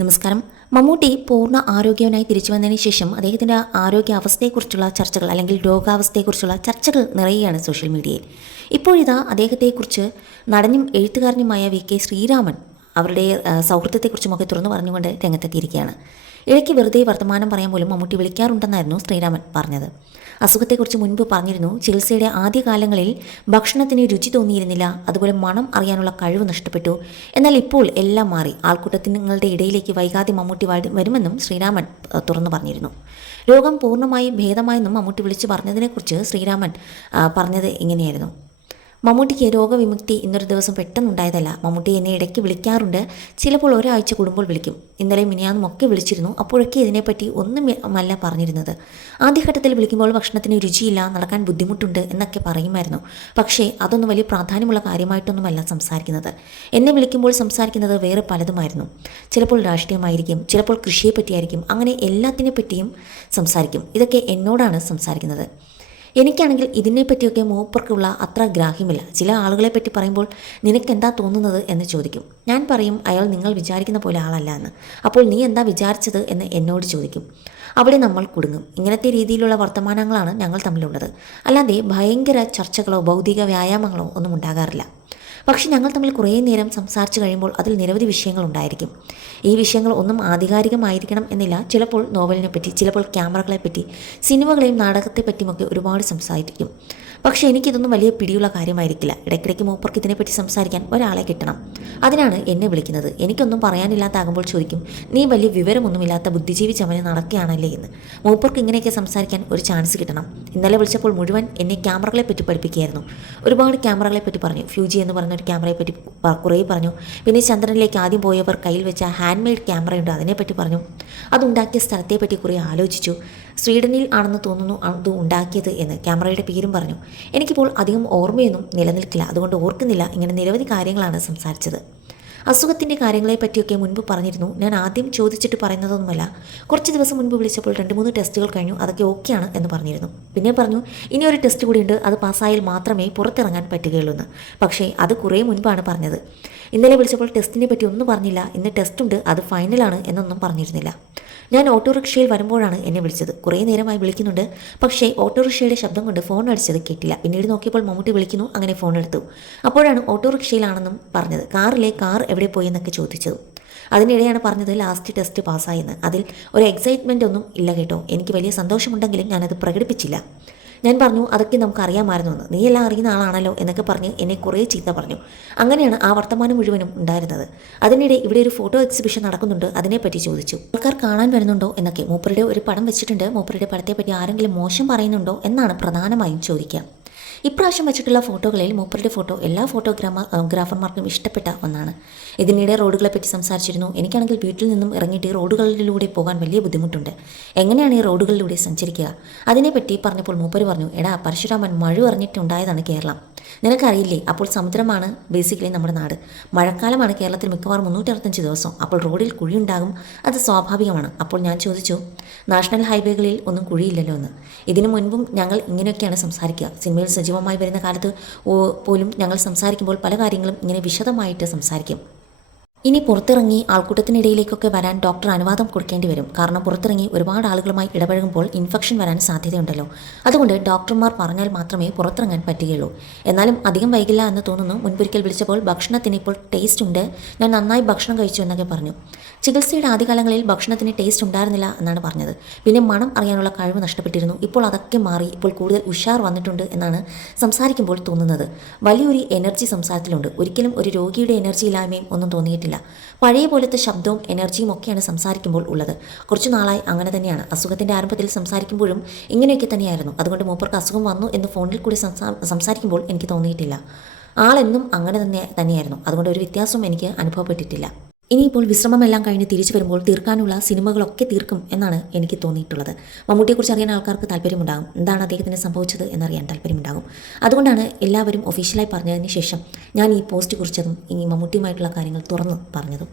നമസ്കാരം. മമ്മൂട്ടി പൂർണ ആരോഗ്യവനായി തിരിച്ചു വന്നതിന് ശേഷം അദ്ദേഹത്തിന്റെ ആരോഗ്യാവസ്ഥയെക്കുറിച്ചുള്ള ചർച്ചകൾ അല്ലെങ്കിൽ രോഗാവസ്ഥയെക്കുറിച്ചുള്ള ചർച്ചകൾ നിറയുകയാണ് സോഷ്യൽ മീഡിയയിൽ. ഇപ്പോഴിതാ അദ്ദേഹത്തെക്കുറിച്ച് നടനും എഴുത്തുകാരനുമായ വി കെ ശ്രീരാമൻ അവരുടെ സൗഹൃദത്തെക്കുറിച്ചുമൊക്കെ തുറന്നു പറഞ്ഞുകൊണ്ട് രംഗത്തെത്തിയിരിക്കുകയാണ്. ഇടയ്ക്ക് വെറുതെ വർത്തമാനം പറയാൻ പോലും മമ്മൂട്ടി വിളിക്കാറുണ്ടെന്നായിരുന്നു ശ്രീരാമൻ പറഞ്ഞത്. അസുഖത്തെക്കുറിച്ച് മുൻപ് പറഞ്ഞിരുന്നു ചികിത്സയുടെ ആദ്യകാലങ്ങളിൽ ഭക്ഷണത്തിന് രുചി തോന്നിയിരുന്നില്ല അതുപോലെ മണം അറിയാനുള്ള കഴിവ് നഷ്ടപ്പെട്ടു. എന്നാൽ ഇപ്പോൾ എല്ലാം മാറി. ആൾക്കൂട്ടത്തിനങ്ങളുടെ ഇടയിലേക്ക് വൈകാതെ മമ്മൂട്ടി വരുമെന്നും ശ്രീരാമൻ തുറന്നു പറഞ്ഞിരുന്നു. രോഗം പൂർണമായും ഭേദമായെന്നും മമ്മൂട്ടി വിളിച്ചു പറഞ്ഞതിനെക്കുറിച്ച് ശ്രീരാമൻ പറഞ്ഞത് ഇങ്ങനെയായിരുന്നു. മമ്മൂട്ടിക്ക് രോഗവിമുക്തി ഇന്നൊരു ദിവസം പെട്ടെന്നുണ്ടായതല്ല. മമ്മൂട്ടി എന്നെ ഇടയ്ക്ക് വിളിക്കാറുണ്ട്. ചിലപ്പോൾ ഒരാഴ്ച കൂടുമ്പോൾ വിളിക്കും. ഇന്നലെ മിനിയാന്നും ഒക്കെ വിളിച്ചിരുന്നു. അപ്പോഴൊക്കെ ഇതിനെപ്പറ്റി ഒന്നുമല്ല പറഞ്ഞിരുന്നത്. ആദ്യഘട്ടത്തിൽ വിളിക്കുമ്പോൾ ഭക്ഷണത്തിന് രുചിയില്ല നടക്കാൻ ബുദ്ധിമുട്ടുണ്ട് എന്നൊക്കെ പറയുമായിരുന്നു. പക്ഷേ അതൊന്നും വലിയ പ്രാധാന്യമുള്ള കാര്യമായിട്ടൊന്നുമല്ല സംസാരിക്കുന്നത്. എന്നെ വിളിക്കുമ്പോൾ സംസാരിക്കുന്നത് വേറെ പലതുമായിരുന്നു. ചിലപ്പോൾ രാഷ്ട്രീയമായിരിക്കും ചിലപ്പോൾ കൃഷിയെപ്പറ്റിയായിരിക്കും അങ്ങനെ എല്ലാത്തിനെ പറ്റിയും സംസാരിക്കും. ഇതൊക്കെ എന്നോടാണ് സംസാരിക്കുന്നത്. എനിക്കാണെങ്കിൽ ഇതിനെപ്പറ്റിയൊക്കെ മൂപ്പർക്കുള്ള അത്ര ഗ്രാഹ്യമില്ല. ചില ആളുകളെ പറ്റി പറയുമ്പോൾ നിനക്ക് എന്താ തോന്നുന്നത് എന്ന് ചോദിക്കും. ഞാൻ പറയും അയാൾ നിങ്ങൾ വിചാരിക്കുന്ന പോലെ ആളല്ല എന്ന്. അപ്പോൾ നീ എന്താ വിചാരിച്ചത്? എന്ന് എന്നോട് ചോദിക്കും. അവിടെ നമ്മൾ കുടുങ്ങും. ഇങ്ങനത്തെ രീതിയിലുള്ള വർത്തമാനങ്ങളാണ് ഞങ്ങൾ തമ്മിലുള്ളത്. അല്ലാതെ ഭയങ്കര ചർച്ചകളോ ഭൗതിക വ്യായാമങ്ങളോ ഒന്നും ഉണ്ടാകാറില്ല. പക്ഷെ ഞങ്ങൾ തമ്മിൽ കുറേ നേരം സംസാരിച്ചു കഴിയുമ്പോൾ അതിൽ നിരവധി വിഷയങ്ങൾ ഉണ്ടായിരിക്കും. ഈ വിഷയങ്ങൾ ഒന്നും ആധികാരികമായിരിക്കണം എന്നില്ല. ചിലപ്പോൾ നോവലിനെ പറ്റി ചിലപ്പോൾ ക്യാമറകളെപ്പറ്റി സിനിമകളെയും നാടകത്തെപ്പറ്റിയുമൊക്കെ ഒരുപാട് സംസാരിക്കും. പക്ഷേ എനിക്കിതൊന്നും വലിയ പിടിയുള്ള കാര്യമായിരിക്കില്ല. ഇടയ്ക്കിടയ്ക്ക് മൂപ്പർക്ക് ഇതിനെപ്പറ്റി സംസാരിക്കാൻ ഒരാളെ കിട്ടണം. അതിനാണ് എന്നെ വിളിക്കുന്നത്. എനിക്കൊന്നും പറയാനില്ലാത്താകുമ്പോൾ ചോദിക്കും നീ വലിയ വിവരമൊന്നുമില്ലാത്ത ബുദ്ധിജീവി ചമനെ നടക്കുകയാണല്ലേ എന്ന്? മൂപ്പർക്ക് ഇങ്ങനെയൊക്കെ സംസാരിക്കാൻ ഒരു ചാൻസ് കിട്ടണം. ഇന്നലെ വിളിച്ചപ്പോൾ മുഴുവൻ എന്നെ ക്യാമറകളെ പറ്റി പഠിപ്പിക്കുകയായിരുന്നു. ഒരുപാട് ക്യാമറകളെ പറ്റി പറഞ്ഞു. ഫ്യൂജി എന്ന് പറഞ്ഞ ഒരു ക്യാമറയെ പറ്റി കുറേ പറഞ്ഞു. പിന്നെ ചന്ദ്രനിലേക്ക് ആദ്യം പോയവർ കയ്യിൽ വെച്ച ഹാൻഡ് മെയ്ഡ് ക്യാമറയുണ്ട്. അതിനെപ്പറ്റി പറഞ്ഞു. അതുണ്ടാക്കിയ സ്ഥലത്തെപ്പറ്റി കുറേ ആലോചിച്ചു. സ്വീഡനിൽ ആണെന്ന് തോന്നുന്നു അത് ഉണ്ടാക്കിയത് എന്ന് ക്യാമറയുടെ പേരും പറഞ്ഞു. എനിക്കിപ്പോൾ അധികം ഓർമ്മയൊന്നും നിലനിൽക്കില്ല. അതുകൊണ്ട് ഓർക്കുന്നില്ല ഇങ്ങനെ നിരവധി കാര്യങ്ങളാണ് സംസാരിച്ചത്. അസുഖത്തിന്റെ കാര്യങ്ങളെ പറ്റിയൊക്കെ മുൻപ് പറഞ്ഞിരുന്നു. ഞാൻ ആദ്യം ചോദിച്ചിട്ട് പറയുന്നതൊന്നുമല്ല. കുറച്ച് ദിവസം മുൻപ് വിളിച്ചപ്പോൾ രണ്ട് മൂന്ന് ടെസ്റ്റുകൾ കഴിഞ്ഞു. അതൊക്കെ ഓക്കെയാണ് എന്ന് പറഞ്ഞിരുന്നു. പിന്നെ പറഞ്ഞു ഇനി ഒരു ടെസ്റ്റ് കൂടിയുണ്ട് അത് പാസ്സായാൽ മാത്രമേ പുറത്തിറങ്ങാൻ പറ്റുകയുള്ളൂ എന്ന് പക്ഷേ അത് കുറേ മുൻപാണ് പറഞ്ഞത്. ഇന്നലെ വിളിച്ചപ്പോൾ ടെസ്റ്റിനെ പറ്റി ഒന്നും പറഞ്ഞില്ല. ഇന്ന് ടെസ്റ്റ് ഉണ്ട്. അത് ഫൈനലാണ് എന്നൊന്നും പറഞ്ഞിരുന്നില്ല. ഞാൻ ഓട്ടോറിക്ഷയിൽ വരുമ്പോഴാണ് എന്നെ വിളിച്ചത്. കുറേ നേരമായി വിളിക്കുന്നുണ്ട്. പക്ഷേ ഓട്ടോറിക്ഷയുടെ ശബ്ദം കൊണ്ട് ഫോൺ അടിച്ചത് കേട്ടില്ല. പിന്നീട് നോക്കിയപ്പോൾ മമ്മൂട്ടി വിളിക്കുന്നു. അങ്ങനെ ഫോൺ എടുത്തു. അപ്പോഴാണ് ഓട്ടോറിക്ഷയിലാണെന്നും പറഞ്ഞത്. കാറിലെ കാർ എവിടെ പോയി എന്നൊക്കെ ചോദിച്ചത്. അതിനിടെയാണ് പറഞ്ഞത് ലാസ്റ്റ് ടെസ്റ്റ് പാസ്സായെന്ന്. അതിൽ ഒരു എക്സൈറ്റ്മെന്റ് ഒന്നും ഇല്ല കേട്ടോ. എനിക്ക് വലിയ സന്തോഷമുണ്ടെങ്കിലും ഞാനത് പ്രകടിപ്പിച്ചില്ല. ഞാൻ പറഞ്ഞു അതൊക്കെ നമുക്ക് അറിയാമായിരുന്നു എന്ന്. നീ എല്ലാം അറിയുന്ന ആളാണല്ലോ എന്നൊക്കെ പറഞ്ഞ് എന്നെ കുറേ ചീത്ത പറഞ്ഞു. അങ്ങനെയാണ് ആ വർത്തമാനം മുഴുവനും ഉണ്ടായിരുന്നത്. അതിനിടെ ഇവിടെ ഒരു ഫോട്ടോ എക്സിബിഷൻ നടക്കുന്നുണ്ട്. അതിനെപ്പറ്റി ചോദിച്ചു. ആൾക്കാർ കാണാൻ വരുന്നുണ്ടോ എന്നൊക്കെ. മൂപ്പരുടെ ഒരു പടം വെച്ചിട്ടുണ്ട്. മൂപ്പരുടെ പടത്തെപ്പറ്റി ആരെങ്കിലും മോശം പറയുന്നുണ്ടോ എന്നാണ് പ്രധാനമായും ചോദിക്കുക. ഇപ്രാവശ്യം വെച്ചിട്ടുള്ള ഫോട്ടോകളിൽ മൂപ്പരുടെ ഫോട്ടോ എല്ലാ ഫോട്ടോഗ്രാമ ഗ്രാഫർമാർക്കും ഇഷ്ടപ്പെട്ട ഒന്നാണ്. ഇതിനിടെ റോഡുകളെ പറ്റി സംസാരിച്ചിരുന്നു. എനിക്കാണെങ്കിൽ വീട്ടിൽ നിന്നും ഇറങ്ങിയിട്ട് റോഡുകളിലൂടെ പോകാൻ വലിയ ബുദ്ധിമുട്ടുണ്ട്. എങ്ങനെയാണ് ഈ റോഡുകളിലൂടെ സഞ്ചരിക്കുക? അതിനെപ്പറ്റി പറഞ്ഞപ്പോൾ മൂപ്പര് പറഞ്ഞു എടാ പരശുരാമൻ മഴ പറഞ്ഞിട്ടുണ്ടായതാണ് കേരളം. നിനക്കറിയില്ലേ അപ്പോൾ സമുദ്രമാണ് ബേസിക്കലി നമ്മുടെ നാട്. മഴക്കാലമാണ് കേരളത്തിൽ മിക്കവാറും മുന്നൂറ്ററുപത്തഞ്ച് ദിവസം. അപ്പോൾ റോഡിൽ കുഴിയുണ്ടാകും അത് സ്വാഭാവികമാണ്. അപ്പോൾ ഞാൻ ചോദിച്ചു നാഷണൽ ഹൈവേകളിൽ ഒന്നും കുഴിയില്ലല്ലോ എന്ന്? ഇതിനു മുൻപും ഞങ്ങൾ ഇങ്ങനെയൊക്കെയാണ് സംസാരിക്കുക. സിനിമയിൽ സജീവമായി വരുന്ന കാലത്ത് പോലും ഞങ്ങൾ സംസാരിക്കുമ്പോൾ പല കാര്യങ്ങളും ഇങ്ങനെ വിശദമായിട്ട് സംസാരിക്കും. ഇനി പുറത്തിറങ്ങി ആൾക്കൂട്ടത്തിനിടയിലേക്കൊക്കെ വരാൻ ഡോക്ടർ അനുവാദം കൊടുക്കേണ്ടി വരും. കാരണം പുറത്തിറങ്ങി ഒരുപാട് ആളുകളുമായി ഇടപഴകുമ്പോൾ ഇൻഫെക്ഷൻ വരാൻ സാധ്യതയുണ്ടല്ലോ. അതുകൊണ്ട് ഡോക്ടർമാർ പറഞ്ഞാൽ മാത്രമേ പുറത്തിറങ്ങാൻ പറ്റുകയുള്ളൂ. എന്നാലും അധികം വൈകില്ല എന്ന് തോന്നുന്നു. മുൻപൊരിക്കൽ വിളിച്ചപ്പോൾ ഭക്ഷണത്തിന് ഇപ്പോൾ ടേസ്റ്റ് ഉണ്ട്. ഞാൻ നന്നായി ഭക്ഷണം കഴിച്ചു എന്നൊക്കെ പറഞ്ഞു. ചികിത്സയുടെ ആദ്യകാലങ്ങളിൽ ഭക്ഷണത്തിന് ടേസ്റ്റ് ഉണ്ടായിരുന്നില്ല എന്നാണ് പറഞ്ഞത്. പിന്നെ മണം അറിയാനുള്ള കഴിവ് നഷ്ടപ്പെട്ടിരുന്നു. ഇപ്പോൾ അതൊക്കെ മാറി. ഇപ്പോൾ കൂടുതൽ ഉഷാർ വന്നിട്ടുണ്ട് എന്നാണ് സംസാരിക്കുമ്പോൾ തോന്നുന്നത്. വലിയൊരു എനർജി സംസാരത്തിലുണ്ട്. ഒരിക്കലും ഒരു രോഗിയുടെ എനർജി ഇല്ലായ്മയും ഒന്നും തോന്നിയിട്ടില്ല. പഴയ പോലത്തെ ശബ്ദവും എനർജിയും ഒക്കെയാണ് സംസാരിക്കുമ്പോൾ ഉള്ളത്. കുറച്ചു നാളായി അങ്ങനെ തന്നെയാണ്. അസുഖത്തിന്റെ ആരംഭത്തിൽ സംസാരിക്കുമ്പോഴും ഇങ്ങനെയൊക്കെ തന്നെയായിരുന്നു. അതുകൊണ്ട് മൂപ്പർക്ക് അസുഖം വന്നു എന്ന് ഫോണിൽ കൂടി സംസാ സംസാരിക്കുമ്പോൾ എനിക്ക് തോന്നിയിട്ടില്ല. ആളെന്നും അങ്ങനെ തന്നെ തന്നെയായിരുന്നു. അതുകൊണ്ട് ഒരു വ്യത്യാസവും എനിക്ക് അനുഭവപ്പെട്ടിട്ടില്ല. ഇനിയിപ്പോൾ വിശ്രമമെല്ലാം കഴിഞ്ഞ് തിരിച്ചു വരുമ്പോൾ തീർക്കാനുള്ള സിനിമകളൊക്കെ തീർക്കും എന്നാണ് എനിക്ക് തോന്നിയിട്ടുള്ളത്. മമ്മൂട്ടിയെക്കുറിച്ച് അറിയാൻ ആൾക്കാർക്ക് താല്പര്യമുണ്ടാകും. എന്താണ് അദ്ദേഹത്തിന് സംഭവിച്ചത് എന്നറിയാൻ താല്പര്യമുണ്ടാകും. അതുകൊണ്ടാണ് എല്ലാവരും ഒഫീഷ്യലായി പറഞ്ഞതിന് ശേഷം ഞാൻ ഈ പോസ്റ്റ് കുറിച്ചതും ഇനി മമ്മൂട്ടിയുമായിട്ടുള്ള കാര്യങ്ങൾ തുറന്ന് പറഞ്ഞതും.